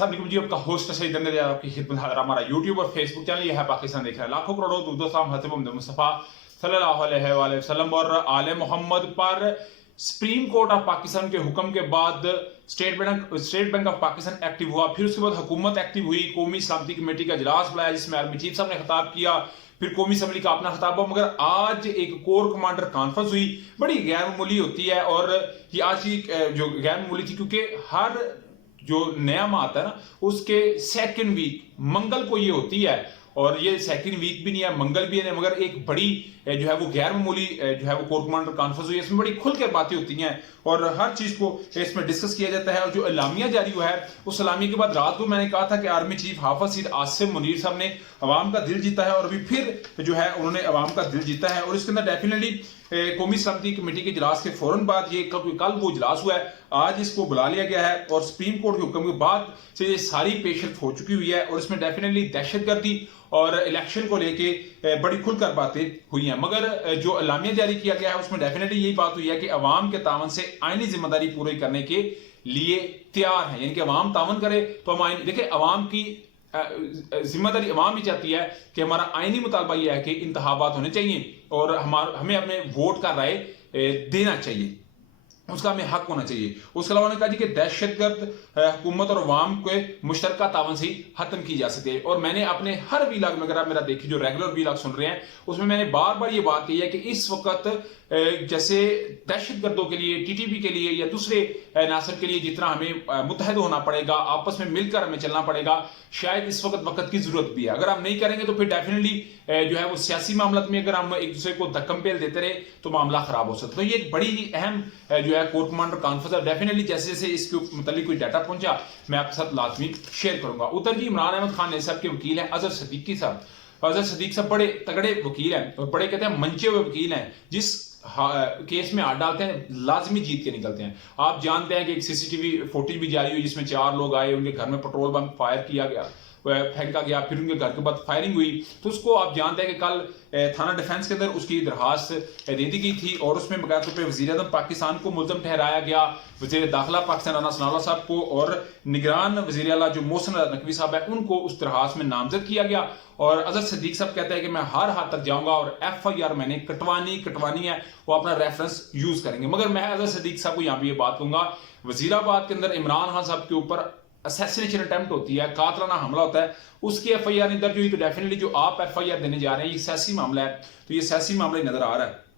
अस्सलाम जी, आपका होस्ट सईद अहमद आपकी खिदमत है। हमारा यूट्यूब और फेसबुक चैनल ये है पाकिस्तान देख रहा है। लाखों करोड़ों दुरूद और सलाम हज़रत मोहम्मद मुस्तफ़ा सल्लल्लाहु अलैहि वसल्लम और आले मोहम्मद पर। सुप्रीम कोर्ट ऑफ पाकिस्तान के हुक्म के बाद state bank of Pakistan active हुआ। फिर उसके बाद हुकूमत एक्टिव हुई। कौमी सलामती कमेटी का इजलास बुलाया जिसमें आर्मी चीफ साहब ने खिताब किया। फिर कौमी असम्बली का अपना खिताब हुआ। मगर आज एक कोर कमांडर कॉन्फ्रेंस हुई, बड़ी गैर मामूली होती है। और ये आज की जो गैर मामूली थी क्योंकि हर जो नया माह आता है ना उसके सेकंड वीक मंगल को ये होती है। और ये सेकंड वीक भी नहीं है, मंगल भी है, मगर एक बड़ी जो है वो गैर मामूली जो है वो कोर कमांडर कॉन्फ्रेंस हुई है। इसमें बड़ी खुल कर बातें होती हैं और हर चीज को इसमें डिस्कस किया जाता है। और जो एलामिया जारी हुआ है उस एलामिया के बाद रात को मैंने कहा था कि आर्मी चीफ हाफिज सईद आसिम मुनीर साहब ने अवाम का दिल जीता है और अभी फिर जो है उन्होंने अवाम का दिल जीता है। और इसके अंदर डेफिनेटली कौमी सलामती कमेटी के इजलास के फौरन बाद ये कल वो इजलास हुआ है, आज इसको बुला लिया गया है। और सुप्रीम कोर्ट के हुक्म के बाद से ये सारी पेशरफ हो चुकी हुई है। और इसमें डेफिनेटली दहशतगर्दी और इलेक्शन को लेके बड़ी खुलकर बातें हुई हैं। मगर जो एलामिया जारी किया गया है उसमें डेफिनेटली यही बात हुई है कि अवाम के तावन से आईनी जिम्मेदारी पूरी करने के लिए तैयार है। यानी कि अवाम तावन करे तो हम आईनी देखिए, अवाम की जिम्मेदारी अवाम ही चाहती है कि हमारा आईनी मुतालबा यह है कि इंतखाबात होने चाहिए और हमें अपने वोट का राय देना चाहिए, उसका हमें हक होना चाहिए। उसके अलावा उन्होंने कहा जी कि दहशतगर्द हुकूमत और अवाम के मुश्तरका तावन से ही खत्म की जा सकती है। और मैंने अपने हर वीलॉग में, अगर आप मेरा देखिए जो रेगुलर वीलॉग सुन रहे हैं उसमें मैंने बार बार ये बात कही है कि इस वक्त जैसे दहशतगर्दों के लिए, टीटीपी के लिए या दूसरे नासर के लिए जितना हमें मुत्तहद होना पड़ेगा, आपस में मिलकर हमें चलना पड़ेगा, शायद इस वक्त की जरूरत भी है। अगर हम नहीं करेंगे तो फिर डेफिनेटली जो है वो सियासी मामला में अगर हम एक दूसरे को धक्कम पेल देते रहे तो मामला खराब हो सकता है। तो ये एक बड़ी अहम जो है कोर कमांडर कॉन्फ्रेंस है। डेफिनेटली जैसे जैसे इसके मतलब कोई डाटा पहुंचा मैं आपके साथ लाजमी शेयर करूंगा। उधर जी इमरान अहमद खान साहब के वकील हैं अजहर सदीकी साहब। अजहर सदीक साहब बड़े तगड़े वकील हैं और बड़े कहते हैं मंचे हुए वकील हैं। जिस केस में हाथ डालते हैं लाजमी जीत के निकलते हैं। आप जानते हैं कि एक सीसीटीवी फुटेज भी जारी हुई जिसमें 4 लोग आए, उनके घर में पेट्रोल बम फायर किया गया, फेंका गया, फिर उनके घर के बाद फायरिंग हुई। तो उसको आप जानते हैं कि कल थाना डिफेंस के अंदर उसकी दरखास्त दे दी गई थी और उसमें बकायदा तौर पर वज़ीर आज़म पाकिस्तान को मुल्ज़म ठहराया गया, वज़ीर दाखिला पाकिस्तान राना सनाउल्लाह साहब को और निगरान वज़ीर आला जो मोहसिन नकवी साहब है उनको उस दरखास्त में नामजद किया गया। और अजहर सदीक साहब कहते हैं कि मैं हर हाथ तक जाऊंगा और FIR मैंने कटवानी है, वो अपना रेफरेंस यूज करेंगे। मगर मैं अजहर सदीक साहब को यहाँ पे ये बात कहूंगा, वजीराबाद के अंदर इमरान खान साहब के ऊपर असैसिनेशन अटेम्प्ट होती है, कातलाना हमला होता है, उसकी FIR नहीं दर्ज हुई। तो डेफिनेटली जो आप FIR देने जा रहे हैं ये सियासी मामला है, तो ये सियासी मामला ही नजर आ रहा है।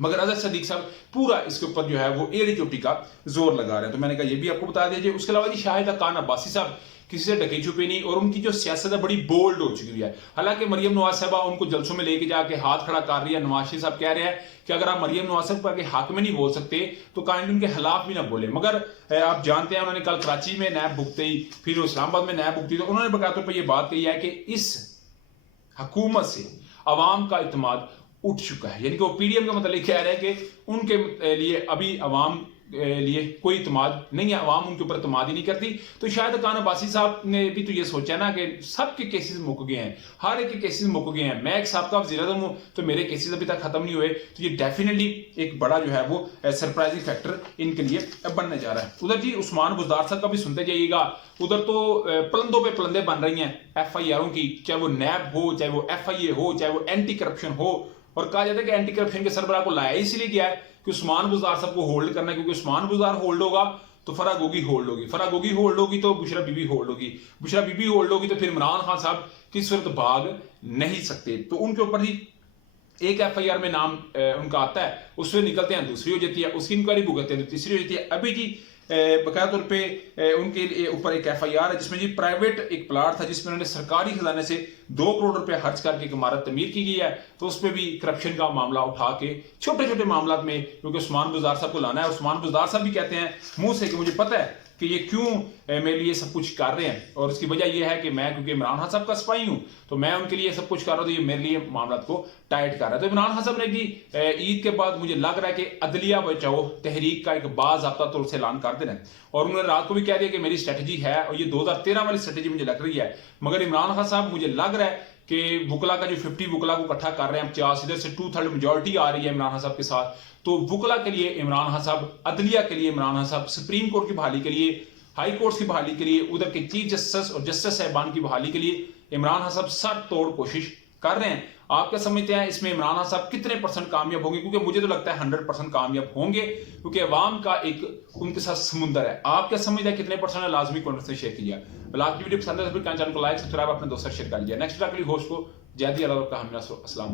मगर अजहर सदीक साहब पूरा इसके ऊपर जो है वो एड़ी चोटी का जोर लगा रहे हैं। तो मैंने कहा ये भी आपको बता दीजिए। उसके अलावा जी शाहिदा खान अब्बासी साहब किसी से ढके छुपे नहीं और उनकी जो सियासत है बड़ी बोल्ड हो चुकी है। हालांकि मरियम नवाज साहबा उनको जलसों में लेके जाके हाथ खड़ा कर रही है। नवाज शरीफ साहब कह रहे हैं कि अगर आप मरियम नवाज साहब के हक में नहीं बोल सकते तो काइंडली उनके खिलाफ भी ना बोले। मगर आप जानते हैं उन्होंने कल कराची में नैब भुगती, फिर इस्लामाबाद में नैब भुगती, तो उन्होंने बकायदा तौर पर यह बात कही है कि इस हुकूमत से अवाम का इत्मीनान उठ चुका है। यानी कि वो PDM का मतलब कह रहे हैं कि उनके लिए अभी अवाम लिए कोई इत्मीनान नहीं है, अवाम उनके ऊपर इत्मीनान ही नहीं करती। तो शायद खान अब्बासी साहब ने भी तो ये सोचा ना कि सबके केसेस मुक गए हैं, हर एक के केसेस मुक गए हैं, मैं एक साहब का वज़ीर आज़म हूं तो मेरे केसेस अभी तक खत्म नहीं हुए। तो ये डेफिनेटली एक बड़ा जो है वो सरप्राइजिंग फैक्टर इनके लिए बनने जा रहा है। उधर जी उस्मान बुज़दार साहब का भी सुनते जाइएगा। उधर तो पलंदों पे पलंदे बन रही हैं FIRों की, चाहे वो नैब हो, चाहे वो FIA हो, चाहे वो एंटी करप्शन हो। और कहा जाता है कि एंटी करप्शन के सरबराह को लाया इसलिए गया है कि उस्मान बुज़दार साहब को होल्ड करना है, क्योंकि उस्मान बुज़दार होल्ड होगा तो फरा गोगी होल्ड होगी, फरा गोगी होल्ड होगी तो बुशरा बीबी होल्ड होगी, बुशरा बीबी होल्ड होगी तो फिर इमरान खान साहब किस सूरत भाग नहीं सकते। तो उनके ऊपर ही एक FIR में नाम उनका आता है, उससे निकलते हैं दूसरी हो जाती है, उसकी इंक्वायरी भुगतते हैं तीसरी हो जाती है। अभी जी बकायदा तौर पे उनके ऊपर एक FIR है जिसमें जी प्राइवेट एक प्लाट था जिसमें उन्होंने सरकारी खजाने से 2 करोड़ रुपए खर्च करके एक इमारत तमीर की गई है। तो उसमें भी करप्शन का मामला उठा के छोटे छोटे मामला में, क्योंकि उस्मान बुज़दार साहब को लाना है। उस्मान बुज़दार साहब भी कहते हैं मुंह से कि मुझे पता है कि ये क्यों मेरे लिए सब कुछ कर रहे हैं और उसकी वजह यह है कि मैं क्योंकि इमरान खान साहब का सिपाही हूं तो मैं उनके लिए सब कुछ कर रहा हूं, तो ये मेरे लिए मामला को टाइट कर रहा है। तो इमरान खान साहब ने भी ईद के बाद मुझे लग रहा है कि अदलिया बचाओ तहरीक का एक बाज़ाब्ता तौर से ऐलान कर देना है। और उन्होंने रात को भी कह दिया कि मेरी स्ट्रेटजी है और ये 2013 वाली स्ट्रेटजी मुझे लग रही है। मगर इमरान खान साहब मुझे लग रहा है कि वुकला का जो 50 वुकला को इकट्ठा कर रहे हैं 50, इधर से 2/3 मेजोरिटी आ रही है इमरान खान साहब के साथ। तो वुकला के लिए इमरान खान साहब, अदलिया के लिए इमरान खान साहब, सुप्रीम कोर्ट की बहाली के लिए हाई कोर्ट की बहाली के लिए, उधर के चीफ जस्टिस और जस्टिस साहबान की बहाली के लिए इमरान खान साहब सर तोड़ कोशिश कर रहे हैं। आप क्या समझते हैं इसमें इमरान खान साहब कितने % कामयाब होंगे? क्योंकि मुझे तो लगता है 100% कामयाब होंगे, क्योंकि अवाम का एक उनके साथ समुंदर है। आप क्या समझते हैं कितने % है? लाजमी कमेंट से शेयर कीजिए। आज की वीडियो पसंद है तो चैनल को लाइक सब्सक्राइब अपने दोस्तों से शेयर कर लीजिए। नेक्स्ट अगली होस्ट को जय दी अल्लाह का हम अस्सलाम।